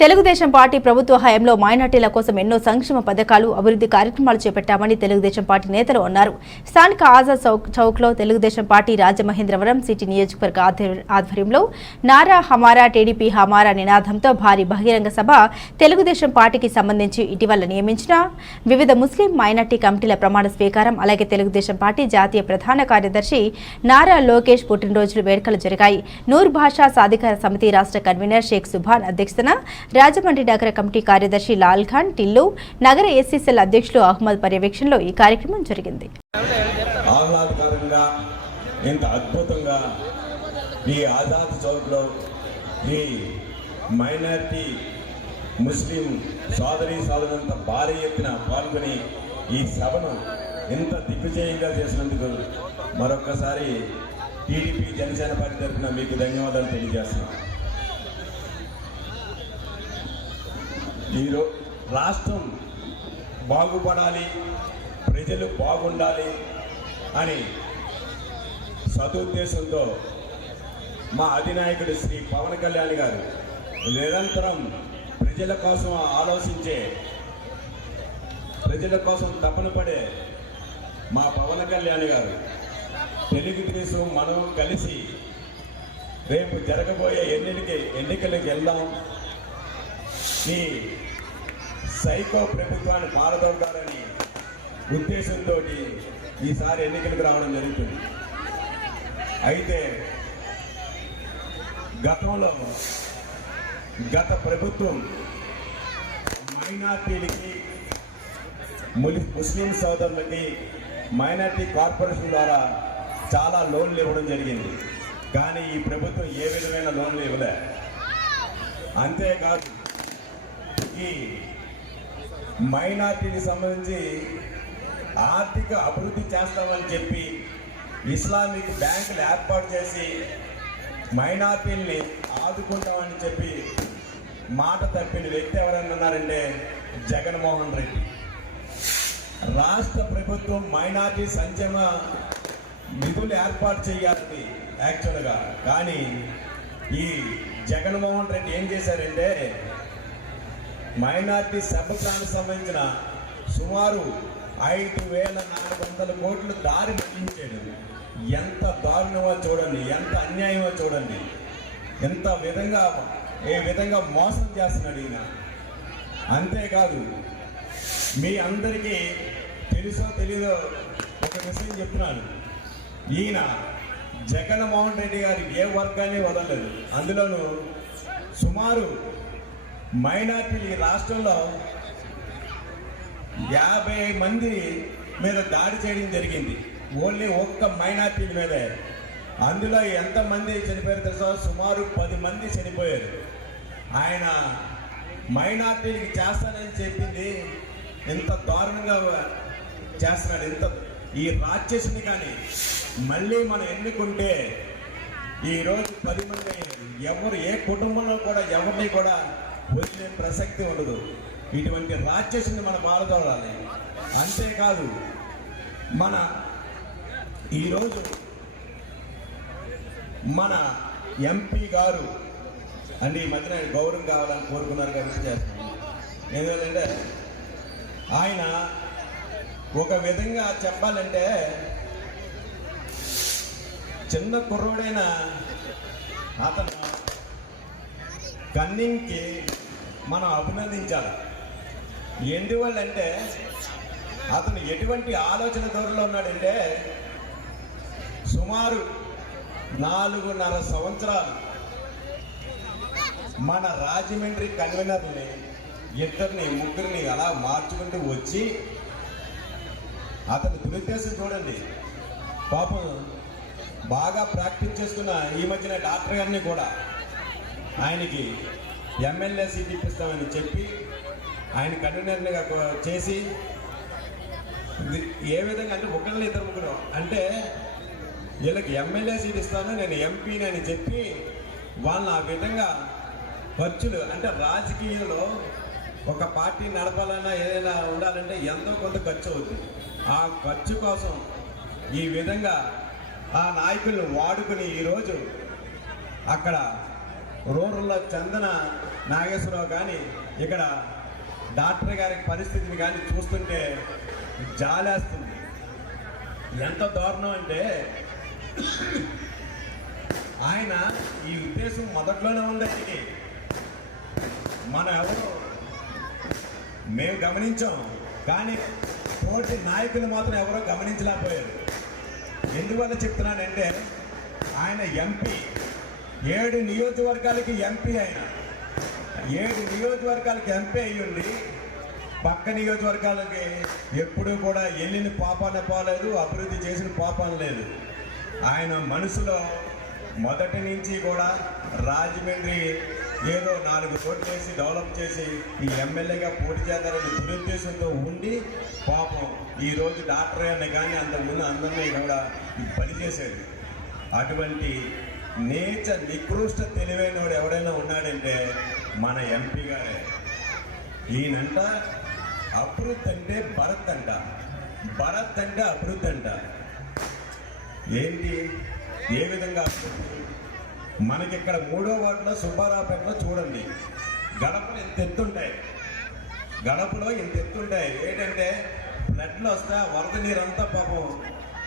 Telugu Desam party ప్రభుత్వ హయాంలో మైనార్టీల కోసం ఎన్నో సంక్షేమ పథకాలు అభివృద్ధి కార్యక్రమాలు చేపట్టామని తెలుగుదేశం పార్టీ నేతలు అన్నారు. స్థానిక ఆజాద్ చౌక్ చౌక్లో తెలుగుదేశం పార్టీ రాజమహేంద్రవరం సిటీ నియోజకవర్గ ఆధ్వర్యంలో నారా హమారా టీడీపీ హమారా నినాదంతో భారీ బహిరంగ సభ తెలుగుదేశం పార్టీకి సంబంధించి ఇటీవల నియమించిన. వివిధ ముస్లిం మైనార్టీ కమిటీల ప్రమాణ స్వీకారం అలాగే తెలుగుదేశం పార్టీ జాతీయ ప్రధాన కార్యదర్శి నారా లోకేష్ పుట్టినరోజులు వేడుకలు జరిగాయి. నూర్ భాషా సాధికార సమితి రాష్ట్ర కన్వీనర్ షేక్ సుభాన్ అధ్యక్షతన రాజమండ్రి నగర కమిటీ కార్యదర్శి లాల్ ఖాన్ టిల్లు నగర ఎస్సీసీఎల్ అధ్యక్షులు అహ్మద్ పర్యవేక్షణలో ఈ కార్యక్రమం జరిగింది. ఇంత అద్భుతంగా ఈ ఆజాద్ చౌక్లో ఈ మైనారిటీ ముస్లిం సోదరి సోదరులంతా భారీ ఎత్తున పాల్గొని ఈ సభను ఇంత దిగ్విజయంగా చేసినందుకు మరొక్కసారి టీడీపీ జనసేన పార్టీ తరఫున మీకు ధన్యవాదాలు తెలియజేస్తున్నాను ఈరో రాష్ట్రం బాగుపడాలి ప్రజలు బాగుండాలి అని సదుద్దేశంతో మా అధినాయకుడు శ్రీ పవన్ కళ్యాణ్ గారు నిరంతరం ప్రజల కోసం ఆలోచించే ప్రజల కోసం తపన పడే మా పవన్ కళ్యాణ్ గారు తెలుగుదేశం మనం కలిసి రేపు జరగబోయే ఎన్నికకి ఎన్నికలకు వెళ్దాం. ఈ సైకో ప్రభుత్వాన్ని పారదొడ్డాలని ఉద్దేశంతో ఈసారి ఎన్నికలకు రావడం జరుగుతుంది. అయితే గతంలో గత ప్రభుత్వం మైనార్టీలకి ములి ముస్లిం సోదరులకి మైనార్టీ కార్పొరేషన్ ద్వారా చాలా లోన్లు ఇవ్వడం జరిగింది. కానీ ఈ ప్రభుత్వం ఏ విధమైన లోన్లు ఇవ్వలే. అంతేకాదు సంబంధించి మైనార్టీకి సంబంధించి ఆర్థిక అభివృద్ధి చేస్తామని చెప్పి ఇస్లామిక్ బ్యాంకులు ఏర్పాటు చేసి మైనార్టీల్ని ఆదుకుంటామని చెప్పి మాట తప్పిన వ్యక్తి ఎవరైనా ఉన్నారంటే జగన్మోహన్ రెడ్డి. రాష్ట్ర ప్రభుత్వం మైనార్టీ సంక్షేమ నిధులు ఏర్పాటు చేయాలని యాక్చువల్గా. కానీ ఈ జగన్మోహన్ రెడ్డి ఏం చేశారంటే మైనార్టీ సభకానికి సంబంధించిన సుమారు ఐదు వేల నాలుగు వందల కోట్లు దారి మళ్ళించాడు ఎంత దారుణమో చూడండి ఎంత అన్యాయమో చూడండి. ఎంత విధంగా ఏ విధంగా మోసం చేస్తున్నాడు ఈయన. అంతేకాదు మీ అందరికీ తెలుసో తెలీదో ఒక విషయం చెప్తున్నాను. ఈయన జగన్మోహన్ రెడ్డి గారి ఏ వర్గాన్ని వదలలేదు. అందులోనూ సుమారు మైనార్టీలు ఈ రాష్ట్రంలో యాభై మంది మీద దాడి చేయడం జరిగింది. ఓన్లీ ఒక్క మైనార్టీల మీదే. అందులో ఎంతమంది చనిపోయారు తెలుసా? సుమారు పది మంది చనిపోయారు. ఆయన మైనార్టీలకి చేస్తానని చెప్పింది. ఎంత దారుణంగా చేస్తున్నాడు. ఎంత ఈ రాక్షసుని కానీ మళ్ళీ మనం ఎన్నుకుంటే ఈరోజు పది మంది ఎవరు ఏ కుటుంబంలో కూడా ఎవరిని కూడా వదిలే ప్రసక్తి ఉండదు. ఇటువంటి రాక్షసుని మన బాధపడాలి అంతేకాదు మన ఈరోజు మన ఎంపీ గారు అంటే ఈ మధ్యన ఆయన గౌరవం కావాలని కోరుకున్నారు కాబట్టి చేస్తున్నాను. ఎందుకంటే ఆయన ఒక విధంగా చెప్పాలంటే చిన్న కుర్రోడైన అతను కన్నింగ్కి మనం అభినందించాలి. ఎందువల్లంటే అతను ఎటువంటి ఆలోచన ధోరణిలో ఉన్నాడంటే సుమారు నాలుగున్నర సంవత్సరాలు మన రాజమండ్రి కన్వీనర్ని ఇద్దరిని ముగ్గురిని అలా మార్చుకుంటూ వచ్చి అతని దురుద్దేశం చూడండి. పాపం బాగా ప్రాక్టీస్ చేసుకున్న ఈ మధ్యన డాక్టర్ గారిని కూడా ఆయనకి ఎమ్మెల్యే సీట్ ఇప్పిస్తామని చెప్పి ఆయన కన్వీనర్నిగా చేసి ఏ విధంగా అంటే ఒకళ్ళని ఇద్దరు ముగ్గురు. అంటే వీళ్ళకి ఎమ్మెల్యే సీట్ ఇస్తాను నేను ఎంపీని అని చెప్పి వాళ్ళని ఆ విధంగా ఖర్చులు అంటే రాజకీయంలో ఒక పార్టీ నడపాలన్నా ఏదైనా ఉండాలంటే ఎంతో కొంత ఖర్చు అవుతుంది ఆ ఖర్చు కోసం ఈ విధంగా ఆ నాయకులను వాడుకుని ఈరోజు అక్కడ రూరల్లో చందన నాగేశ్వరరావు కానీ ఇక్కడ డాక్టర్ గారి పరిస్థితిని కానీ చూస్తుంటే జాలేస్తుంది. ఎంత దారుణం అంటే ఆయన ఈ ఉద్దేశం మొదట్లోనే ఉంది ఆయనకి. మనం ఎవరు? మేము గమనించాం కానీ పోటీ నాయకులు మాత్రం ఎవరో గమనించలేకపోయారు. ఎందువల్ల చెప్తున్నానంటే ఆయన ఎంపీ ఏడు నియోజకవర్గాలకి ఎంపీ ఆయన. ఏడు నియోజకవర్గాలకి ఎంపీ అయ్యుండి పక్క నియోజకవర్గాలకి ఎప్పుడూ కూడా వెళ్ళిన పాపాన పోలేదు అభివృద్ధి చేసిన పాపం లేదు. ఆయన మనసులో మొదటి నుంచి కూడా రాజమండ్రి ఏదో నాలుగు కోట్లు వేసి డెవలప్ చేసి ఈ ఎమ్మెల్యేగా పోటీ చేద్దారని దురుద్దేశంతో ఉండి పాపం ఈ రోజు డాక్టర్ అని కానీ అంతకుముందు అందరినీ కూడా పని చేసేది అటువంటి నేచ నికృష్ట తెలివైనవాడు ఎవడైనా ఉన్నాడంటే మన ఎంపీ గారే. ఈయనంట అభివృద్ధి అంటే భరత్ అంట. భరత్ అంటే అభివృద్ధి అంట. ఏంటి? ఏ విధంగా అభివృద్ధి? మనకి ఇక్కడ మూడో వార్డులో సుబ్బారావుపేటలో చూడండి. గడపలు ఎంత ఎత్తుంటాయి గడపలో ఇంత ఎత్తుంటాయి ఏంటంటే ఫ్లడ్లు వస్తే వరద నీరంతా పాపం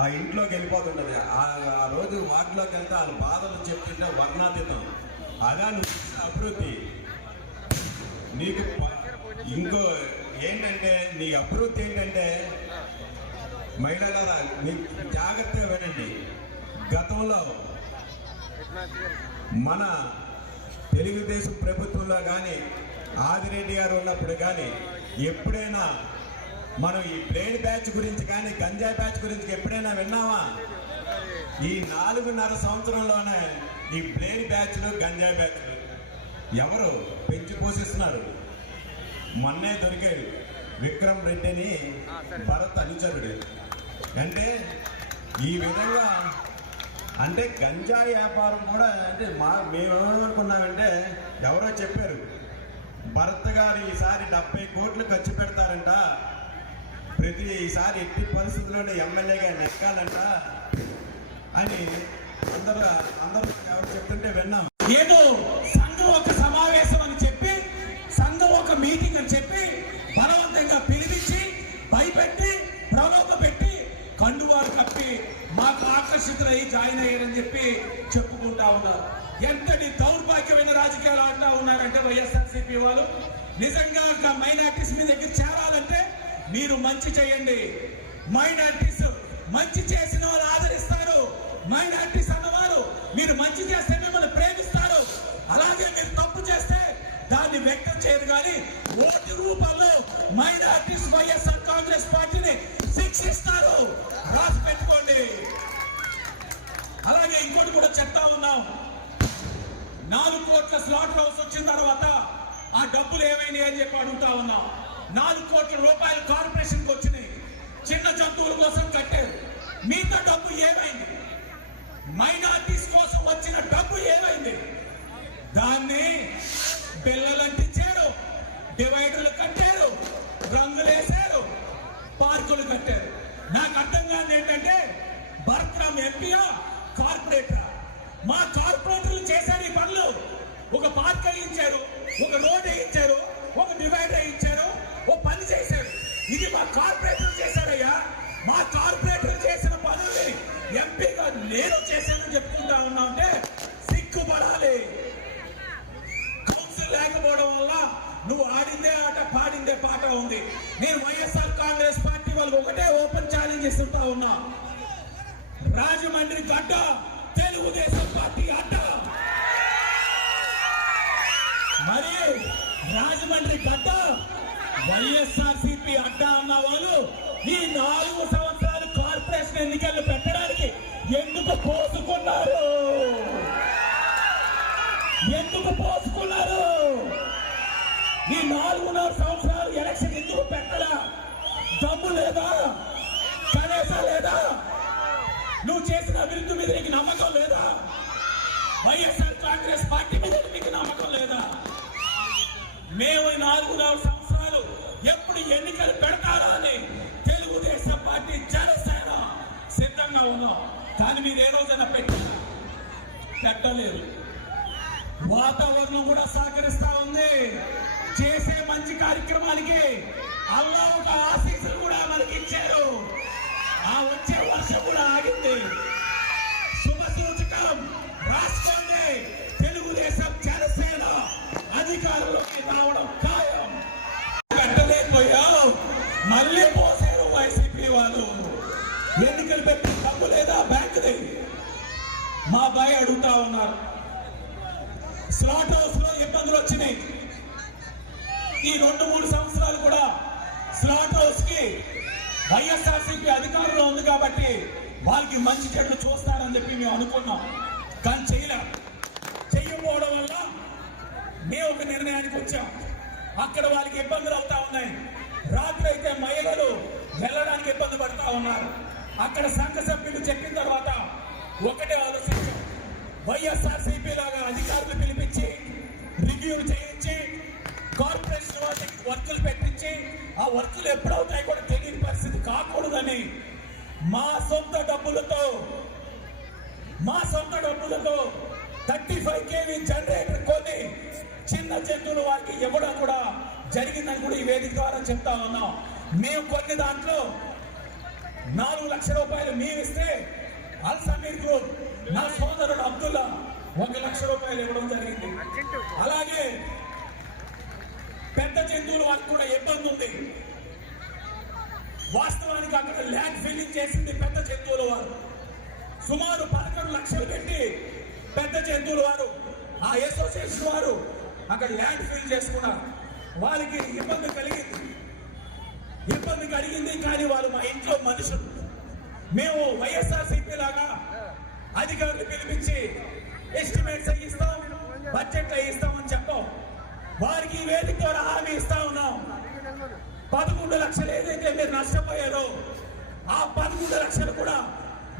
ఆ ఇంట్లోకి వెళ్ళిపోతుంటుంది. ఆ ఆ రోజు వాటిలోకి వెళ్తే వాళ్ళ బాధలు చెప్తుంటే వర్ణాతీతం. అదా అభివృద్ధి. నీకు ఇంకో ఏంటంటే నీ అభివృద్ధి ఏంటంటే మహిళల నీ జాగ్రత్తగా వినండి. గతంలో మన తెలుగుదేశం ప్రభుత్వంలో కానీ ఆదిరెడ్డి గారు ఉన్నప్పుడు కానీ ఎప్పుడైనా మనం ఈ బ్లేడ్ బ్యాచ్ గురించి కానీ గంజాయి బ్యాచ్ గురించి ఎప్పుడైనా విన్నామా ఈ నాలుగున్నర సంవత్సరంలోనే ఈ బ్లేడ్ బ్యాచ్లు గంజాయి బ్యాచ్లు ఎవరు పెంచి పోషిస్తున్నారు? మొన్నే దొరికాడు విక్రమ్ రెడ్డిని భరత్ అనుచరుడు. అంటే ఈ విధంగా అంటే గంజాయి వ్యాపారం కూడా అంటే మా మేమేమనుకున్నామంటే ఎవరో చెప్పారు భరత్ గారు ఈసారి డెబ్బై కోట్లు ఖర్చు పెడతారంట. ప్రతి ఈసారి ఎట్టి పరిస్థితుల్లోనే ఎమ్మెల్యేగా నెక్కాలంట అని అందరూ అందరూ ఎవరు చెప్తుంటే విన్నాం. ఏదో మీటింగ్ అని చెప్పి బలవంతంగా పిలిపించి భయపెట్టి ప్రలోభ పెట్టి కండువారు కప్పి మాకు ఆకర్షితులై జాయిన్ అయ్యారని చెప్పి చెప్పుకుంటా ఉన్నారు. ఎంతటి దౌర్భాగ్యమైన రాజకీయాలు ఆడుతూ ఉన్నారంటే వైఎస్ఆర్సీపీ వాళ్ళు. నిజంగా మైనార్టీస్ మీ దగ్గర చేరాలంటే మీరు మంచి చేయండి. మైనార్టీస్ మంచి చేసిన వాళ్ళు ఆదరిస్తారు. మైనార్టీస్ అన్నవారు మీరు మంచి చేస్తే మిమ్మల్ని ప్రేమిస్తారు. అలాగే దాన్ని వ్యక్తం చేయదు కానీ ఓటు రూపంలో మైనార్టీస్ వైఎస్ఆర్ కాంగ్రెస్ పార్టీని శిక్షిస్తారు. రాసి పెట్టుకోండి. అలాగే ఇంకోటి కూడా చెప్తా ఉన్నాం. నాలుగు కోట్ల స్లాట్ హౌస్ వచ్చిన తర్వాత ఆ డబ్బులు ఏమైనాయి అని చెప్పి అడుగుతా ఉన్నాం. నాలుగు కోట్ల రూపాయలు కార్పొరేషన్కి వచ్చినాయి. చిన్న జంతువుల కోసం కట్టారు. మిగతా డబ్బు ఏమైంది? మైనార్టీస్ కోసం వచ్చిన డబ్బు ఏమైంది? దాన్ని పిల్లలు అంటించారు డివైడర్లు కట్టారు. రంగులేశారు పార్కులు కట్టారు. నాకు అర్థం కాదు ఏంటంటే భరత్రామ్ ఎంపీయా కార్పొరేటరా? మా కార్పొరేటర్లు చేశారు ఈ పనులు. ఒక పార్క్ వేయించారు ఒక రోడ్ వేయించారు ఒక డివైడర్ వేయించారు ఓ పని చేశారు. ఇది మా కార్పొరేటర్లు చేశారయ్యా. మా కార్పొరేటర్లు చేసిన పనుల్ని ఎంపీగా నేను చేశానని చెప్పుకుంటా ఉన్నా అంటే పాడిందే ఉంది. నేను వైఎస్ఆర్ కాంగ్రెస్ పార్టీ వాళ్ళు ఒకటే ఓపెన్ ఛాలెంజ్ ఇస్తుంటా ఉన్నా. రాజమండ్రి గడ్డ తెలుగుదేశం పార్టీ అడ్డ. మరి రాజమండ్రి గడ్డ వైఎస్ఆర్ సిపి అడ్డ అన్న వాళ్ళు ఈ నాలుగు సంవత్సరాలు కార్పొరేషన్ ఎన్నికలు పెట్టడానికి ఎందుకు లేదా? కనీసం లేదా? నువ్వు చేసిన అభివృద్ధి మీద నీకు నమ్మకం లేదా? వైఎస్ఆర్ కాంగ్రెస్ పార్టీ మీద మీకు నమ్మకం లేదా? మేము నాలుగు నాలుగు సంవత్సరాలు ఎప్పుడు ఎన్నికలు పెడతారా అని తెలుగుదేశం పార్టీ జనసేన సిద్ధంగా ఉన్నాం. కానీ మీరు ఏ రోజైనా పెట్టారు పెట్టలేదు. వాతావరణం కూడా సహకరిస్తా ఉంది. చేసే మంచి కార్యక్రమాలకి అల్లా ఒక ఆశీస్సులు కూడా మనకి ఇచ్చారు. ఆ వచ్చే వర్షం కూడా ఆగింది. అధికారంలో ఉంది కాబట్టి వాళ్ళకి మంచి చెట్లు చూస్తారని చెప్పి మేము అనుకున్నాం. కానీ చేయలేం. చేయకపోవడం వల్ల మేము ఒక నిర్ణయానికి వచ్చాం. అక్కడ వాళ్ళకి ఇబ్బందులు అవుతా ఉన్నాయి. రాత్రి అయితే మహిళలు వెళ్ళడానికి ఇబ్బంది పడతా ఉన్నారు. అక్కడ సంఘ సభ్యులు చెప్పిన తర్వాత ఒకటే ఆలోచించాం. వైఎస్ఆర్సీపీ లాగా అధికారులు పిలిపించి రివ్యూ చేయించి కార్పొరేట్ వర్కులు పెట్టించి ఆ వర్కులు ఎప్పుడవుతాయి కూడా తెలియని పరిస్థితి కాకూడదని మా సొంత డబ్బులతో మా సొంత డబ్బులతో థర్టీ ఫైవ్ కేవీ జనరేటర్ కొని చిన్న జంతువులు వారికి ఇవ్వడం కూడా జరిగిందని కూడా ఈ వేదిక ద్వారా చెప్తా ఉన్నాం. మేము కొన్ని దాంట్లో నాలుగు లక్షల రూపాయలు మీరు ఇస్తే అల్సమీర్ గ్రూప్ నా సోదరుడు అబ్దుల్లా ఒక లక్ష రూపాయలు ఇవ్వడం జరిగింది. అలాగే పెద్ద జంతువుల వారికి కూడా ఇబ్బంది ఉంది. వాస్తవానికి అక్కడ ల్యాండ్ ఫిల్లింగ్ చేసింది పెద్ద జంతువుల వారు. సుమారు పదకొండు లక్షలు పెట్టి పెద్ద జంతువుల వారు ఆ అసోసియేషన్ వారు అక్కడ ల్యాండ్ ఫిల్ చేసుకున్నారు. వారికి ఇబ్బంది కలిగింది. ఇబ్బంది కలిగింది కానీ వాళ్ళు మా ఇంట్లో మనుషులు. మేము వైఎస్ఆర్సీపీ లాగా అధికారులు పిలిపించి ఎస్టిమేట్స్ ఇస్తాం బడ్జెట్ ఇస్తామని చెప్పాం. వారికి వేదిక ద్వారా హామీ ఇస్తా ఉన్నాం. పదకొండు లక్షలు ఏదైతే మీరు నష్టపోయారో ఆ పదకొండు లక్షలు కూడా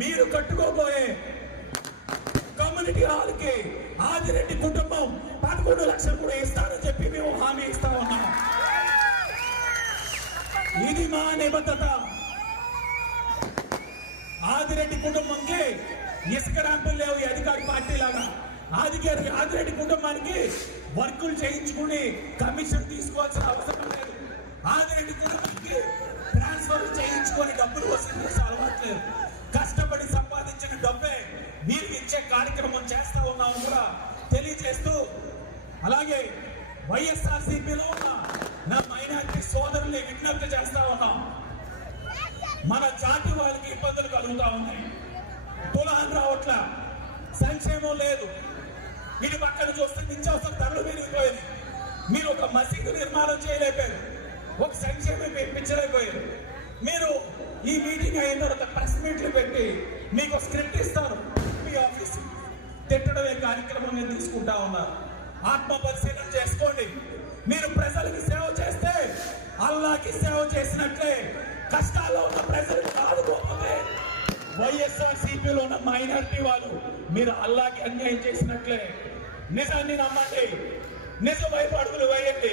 మీరు కట్టుకోబోయే కమ్యూనిటీ హాల్కి ఆదిరెడ్డి కుటుంబం పదకొండు లక్షలు కూడా ఇస్తారని చెప్పి మేము హామీ ఇస్తా ఉన్నాం. ఇది మా నిబద్ధత. ఆదిరెడ్డి కుటుంబంకి ఇసుక ర్యాంపులు లేవు అధికారి పార్టీ లాగా ఆదిగారి ఆదిరెడ్డి కుటుంబానికి వర్కులు చేయించుకుని కమిషన్ తీసుకోవాల్సిన అవసరం లేదు. ఆదిరెడ్డి కుటుంబానికి ట్రాన్స్ఫర్ చేయించుకొని డబ్బులు వసూలు చేసే అలవాటు లేదు. కష్టపడి సంపాదించిన డబ్బే మీరు ఇచ్చే కార్యక్రమం చేస్తా ఉన్నాము కూడా తెలియజేస్తూ అలాగే వైఎస్ఆర్సీపీలో ఉన్న నా మైనార్టీ సోదరుల్ని విజ్ఞప్తి చేస్తా ఉన్నాం. మన జాతి వాళ్ళకి ఇబ్బందులు కలుగుతా ఉన్నాయి. తులాన్ రావట్ల. సంక్షేమం లేదు. ఇది పక్కన చూస్తే నిత్యావసర ధరలు పెరిగిపోయింది మీరు ఒక మసీదు నిర్మాణం చేయలేకపోయారు. ఒక సంక్షేమం పెంపించలేకపోయారు. మీరు ఈ మీటింగ్ అయిన తర్వాత ప్రెస్ మీట్లు పెట్టి మీకు స్క్రిప్ట్ ఇస్తారు. మీ ఆఫీస్ తిట్టడమే కార్యక్రమం మీరు తీసుకుంటా ఉన్నారు ఆత్మ పరిశీలన చేసుకోండి. మీరు ప్రజలకి సేవ చేస్తే అల్లాకి సేవ చేసినట్లే. కష్టాల్లో ఉన్న ప్రజలకు ఆదుకోకపోతే వైఎస్ఆర్ సిపిలో ఉన్న మైనారిటీ వాళ్ళు మీరు అల్లాకి అన్యాయం చేసినట్లే. నిజాన్ని నమ్మండి. నిజం వైపు అడుగులు వేయండి.